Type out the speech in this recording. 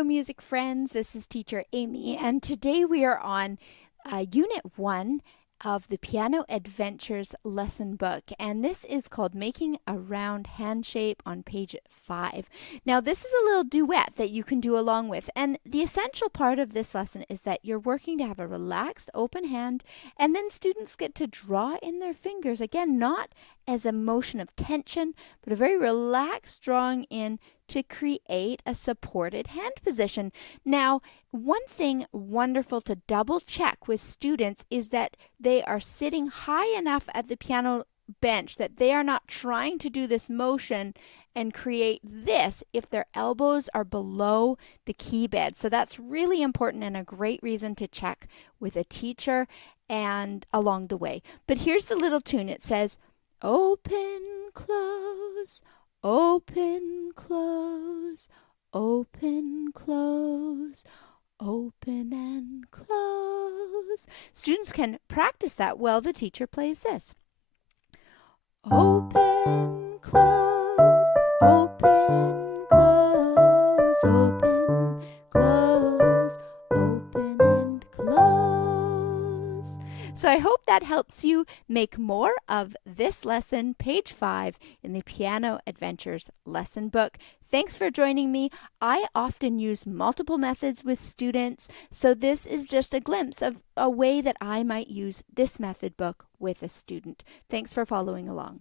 Hello, music friends. This is teacher Amy, and today we are on Unit 1 of the Piano Adventures lesson book, and this is called Making a Round Hand Shape on page 5. Now, this is a little duet that you can do along with, and the essential part of this lesson is that you're working to have a relaxed, open hand, and then students get to draw in their fingers, again, not as a motion of tension, but a very relaxed drawing in to create a supported hand position. Now, one thing wonderful to double check with students is that they are sitting high enough at the piano bench that they are not trying to do this motion and create this if their elbows are below the key bed. So that's really important and a great reason to check with a teacher and along the way. But here's the little tune. It says, open, close, open, close, open, close, open and close. Students can practice that while the teacher plays this. Open, close, open, close, open, close, open and close. So I hope that helps you make more of this lesson, page 5 in the Piano Adventures lesson book. Thanks for joining me. I often use multiple methods with students, so this is just a glimpse of a way that I might use this method book with a student. Thanks for following along.